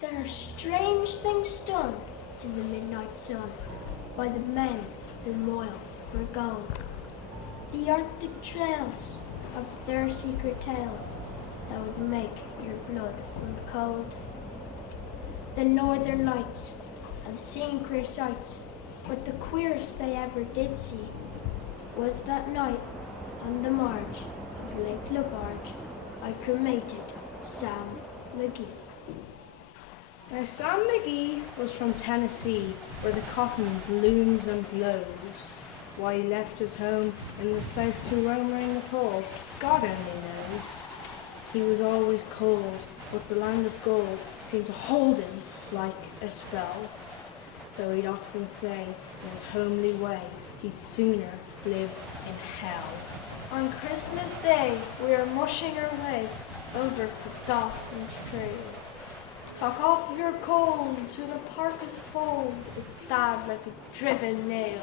There are strange things done in the midnight sun by the men who moil for gold. The Arctic trails of their secret tales that would make your blood run cold. The northern lights have seen queer sights, but the queerest they ever did see was that night on the marge of Lake Labarge I cremated Sam McGee. Now Sam McGee was from Tennessee, where the cotton blooms and blows. Why he left his home in the south to roam round the pole, God only knows. He was always cold, but the land of gold seemed to hold him like a spell. Though he'd often say in his homely way he'd sooner live in hell. On Christmas Day we are mushing our way over to Dawson's Trail. Tuck off your coat to the parka's fold, it stabbed like a driven nail.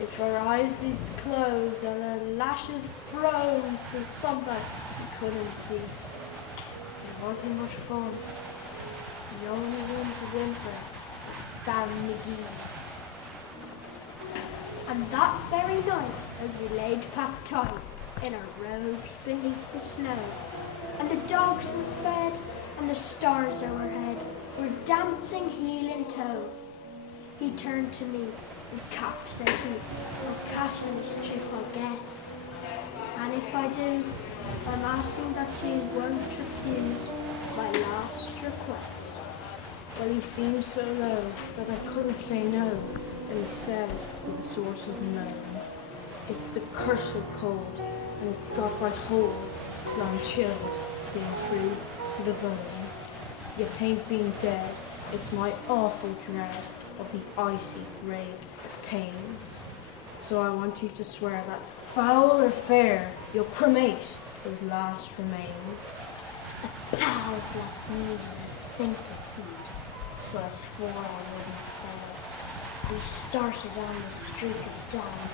If our eyes be closed and our lashes froze till sometimes we couldn't see. It wasn't much fun. The only one to whimper was Sam McGee. And that very night, as we laid packed tight in our robes beneath the snow, and the dogs were fed, and the stars overhead were dancing heel and toe, he turned to me, and Cap, says he, I'll cash in this trip, I guess. And if I do, I'm asking that you won't refuse my last request. Well, he seemed so low that I couldn't say no. Then he says with a sort of moan, it's the cursed cold, and it's got right hold till I'm chilled, being through to the bone. Yet tain't being dead, it's my awful dread of the icy grave pains. So I want you to swear that, foul or fair, you'll cremate those last remains. A pal's less needed than think to heed, so I swore I wouldn't fail. We started on the streak of dawn,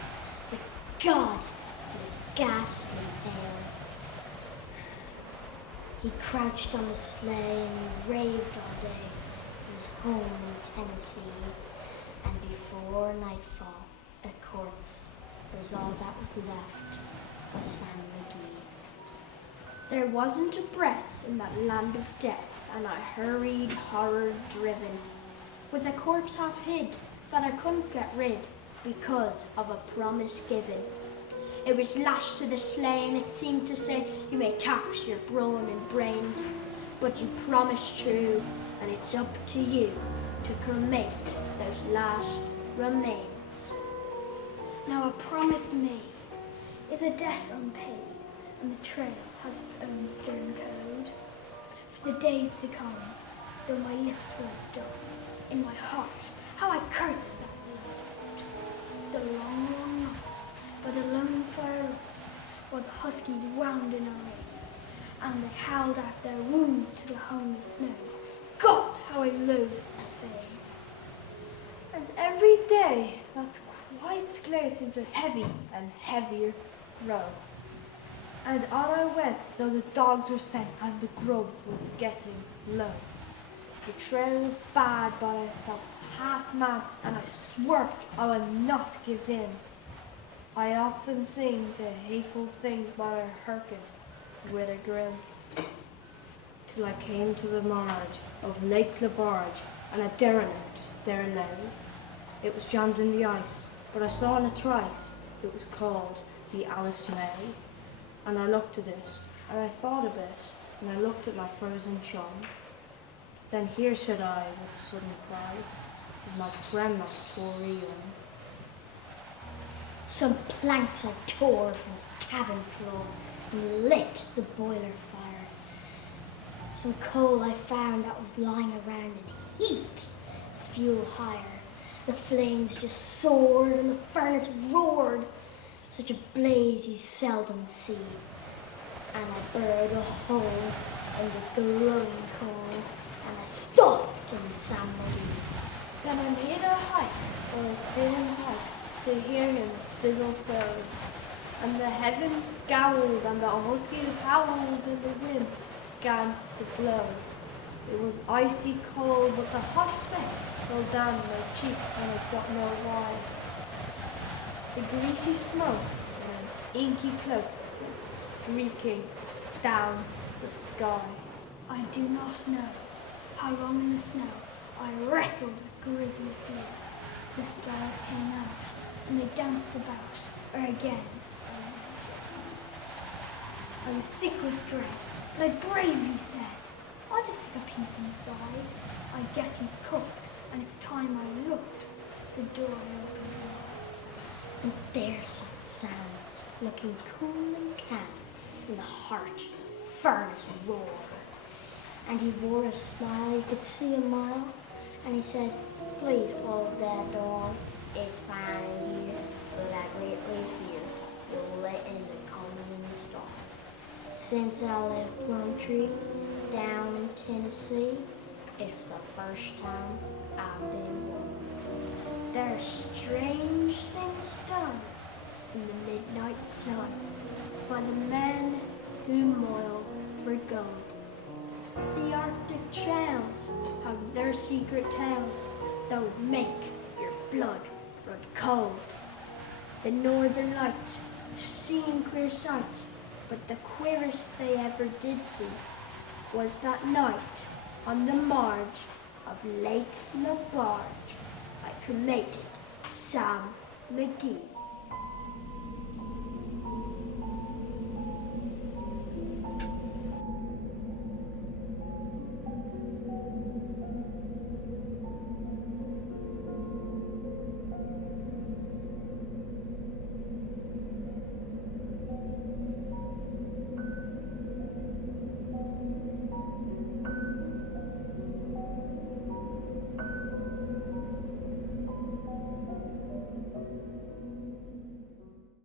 but God, the ghastly pale. He crouched on the sleigh and he raved all day, his home in Tennessee, and before nightfall, a corpse was all that was left of Sam McGee. There wasn't a breath in that land of death, and I hurried, horror-driven, with a corpse half hid that I couldn't get rid because of a promise given. It was lashed to the sleigh and it seemed to say, you may tax your brawn and brains, but you promised true, and it's up to you to cremate those last remains. Now a promise made is a debt unpaid, and the trail has its own stern code. For the days to come, though my lips were dumb, in my heart, how I cursed that load. The long, long nights by the lone fire lit, while the huskies wound in a ring, and they howled out their wounds to the homely snows. God, how I loathed the thing. And every day that white clay seemed to heavy and heavier grow. And on I went, though the dogs were spent and the grub was getting low. The trail was bad, but I felt half mad, and I swore I would not give in. I often sing the hateful things, but I hearkened with a grin. Till I came to the marge of Lake Labarge, and a derelict there lay. It was jammed in the ice, but I saw in a trice it was called the Alice May. And I looked at it, and I thought a bit, and I looked at my frozen chum. Then here, said I, with a sudden cry, is my friend that tore on. Some planks I tore from the cabin floor and lit the boiler fire. Some coal I found that was lying around in heat, the fuel higher. The flames just soared and the furnace roared. Such a blaze you seldom see. And I burrowed a hole in the glowing coal, and I stuffed in Sam McGee. Then I made a hike, or a thin hike, to hear him sizzle so. And the heavens scowled, and the huskies howled, and the wind began to blow. It was icy cold, but the hot sweat rolled down my cheek, and I don't know why. The greasy smoke and an inky cloak went streaking down the sky. I do not know how long in the snow I wrestled with grisly fear. The stars came out, and they danced about, or again I wanted. I was sick with dread, but I bravely said, I'll just take a peep inside. I guess he's cooked, and it's time I looked. The door I opened wide, And there sat Sam, looking cool and calm, in the heart of the furnace roar. And he wore a smile, you could see a mile, and he said, please close that door. It's fine in here, but I greatly fear you'll let in the coming storm. Since I left Plumtree down in Tennessee, it's the first time I've been warned. there are strange things done in the midnight sun by the men who moil for gold. The Arctic trails have their secret tales that would make your blood run cold. The northern lights have seen queer sights, but the queerest they ever did see was that night on the marge of Lake Nabarge. I cremated Sam McGee.